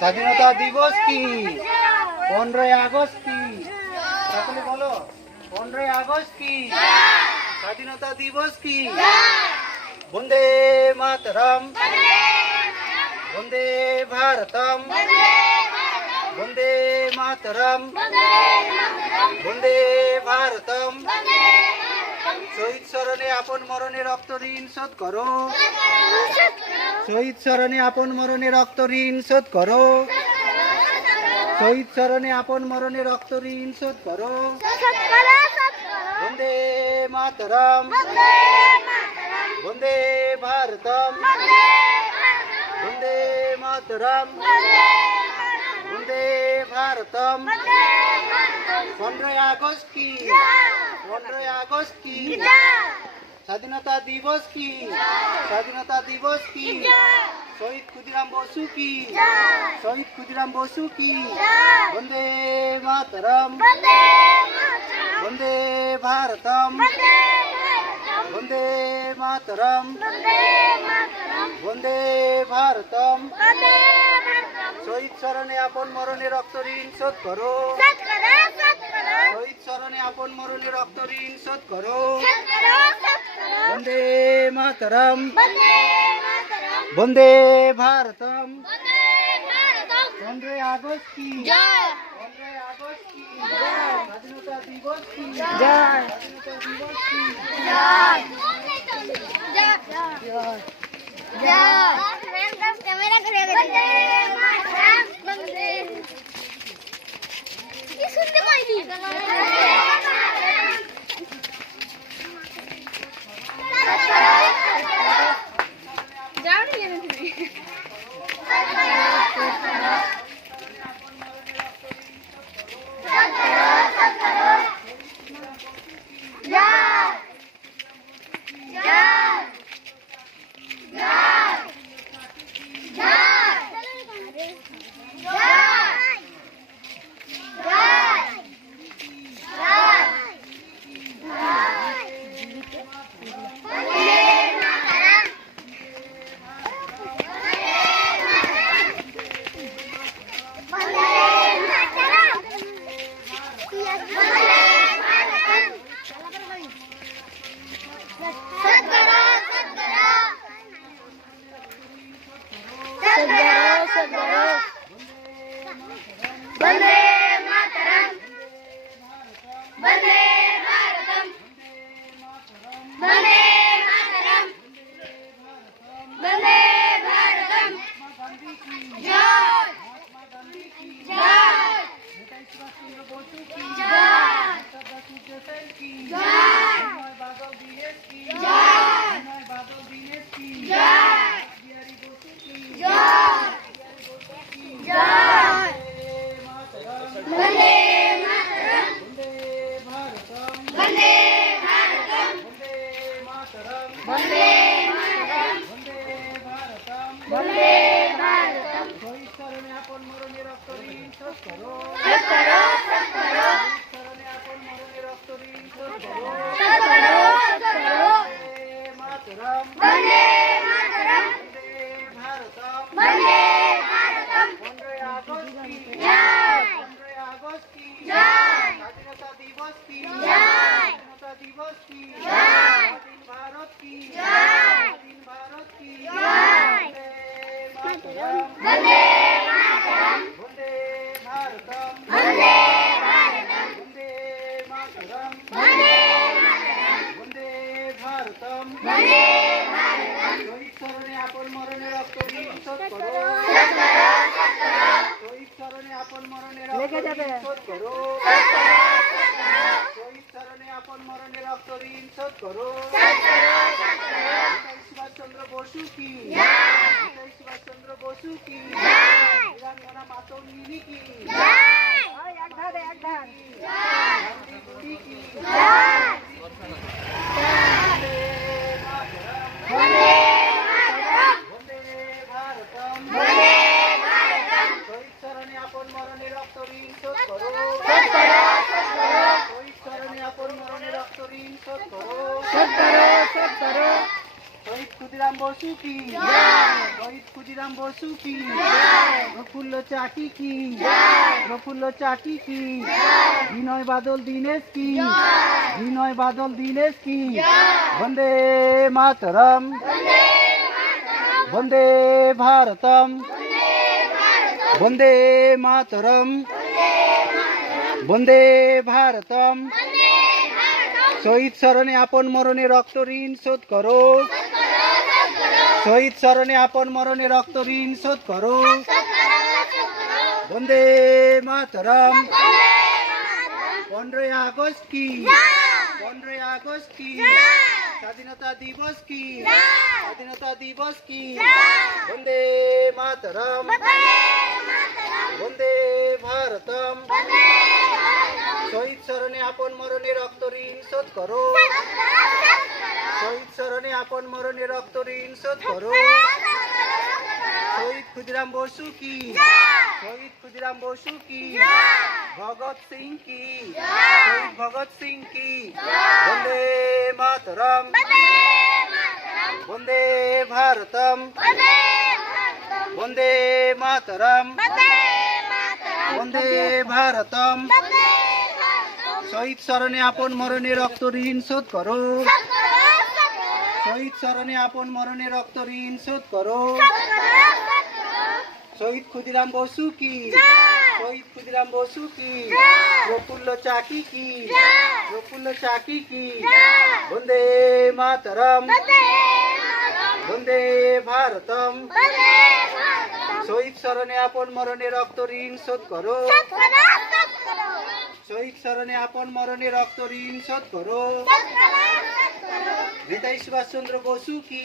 স্বাধীনতা দিবস কি? 15ই আগস্ট কি? সকলে বলো, 15ই আগস্ট কি? স্বাধীনতা দিবস কি? বন্দে মাতরম, বন্দে ভারতম, বন্দে মাতরম, বন্দে ভারতম। শহীদ স্মরণে আপন মরণে রক্ত ঋণ শোধ করো। শহীদ স্মরণে আপন মরণে রক্ত ঋণ শোধ করো। শহীদ স্মরণে আপন মরণে রক্ত ঋণ শোধ করো। বন্দে মাতরম, বন্দে ভারতম, বন্দে মাতরম, বন্দে ভারতম। 15ই আগস্ট কি? 15ই আগস্ট কি? স্বাধীনতা দিবস কি? স্বাধীনতা দিবস কি? শহীদ ক্ষুদিরাম বসু কি? শহীদ ক্ষুদিরাম বসু কি? বন্দে মাতরম, বন্দে ভারতম, বন্দে মাতরম, বন্দে ভারতম। শহীদ স্মরণে আপন মরণে রক্ত ঋণ শোধ করো। শহীদ স্মরণে আপন মরণে রক্ত ঋণ শোধ করো। বন্দে মাতরম, বন্দে ভারতম। 15ই আগস্ট কি? 15ই আগস্ট কি? স্বাধীনতা দিবস কি? স্বাধীনতা দিবস কি? শুনতে পাইনি। যাও নি তুমি। वंदे मातरम, वंदे भारतम, वंदे मातरम, वंदे भारतम। जय जय শহীদ ক্ষুদিরাম বসু কি শহীদ ক্ষুদিরাম বসু কি প্রফুল্ল চাকি কি প্রফুল্ল চাকি কি বিনয় বাদল দীনেশ কি বিনয় বাদল দীনেশ কি বন্দে মাতরম বন্দে ভারতম বন্দে মাতরম বন্দে ভারতম শহীদ স্মরণে আপন মরণে রক্ত ঋণ শোধ করো শহীদ স্মরণে আপন মরণে রক্ত ঋণ শোধ করো বন্দে মাতরম 15 আগস্ট কি 15 আগস্ট কি স্বাধীনতা দিবস কি স্বাধীনতা দিবস কি বন্দে মাতরম বন্দে ভারতম শহীদ স্মরণে আপন মরণে রক্ত ঋণ শোধ করো শহীদ স্মরণে আপন মরণে রক্ত ঋণ শোধ করো শহীদ ক্ষুদিরাম বসু কি শহীদ ক্ষুদিরাম বসু কি ভগৎ সিং কি শহীদ ভগৎ সিং কি বন্দে মাতরম বন্দে ভারতম বন্দে মাতরম বন্দে ভারতম শহীদ স্মরণে আপন মরণে রক্ত ঋণ শোধ করো শহীদ স্মরণে আপন মরণে রক্ত ঋণ শোধ করো শহীদ ক্ষুদিরাম বসু কি শহীদ ক্ষুদিরাম বসু কি প্রফুল্ল চাকি কি প্রফুল্ল চাকি কি বন্দে মাতরম বন্দে ভারতম শহীদ স্মরণে আপন মরণে রক্ত ঋণ শোধ করো শহীদ স্মরণে আপন মরণে রক্ত ঋণ শোধ করো নেতাজি সুভাষচন্দ্র বসু কি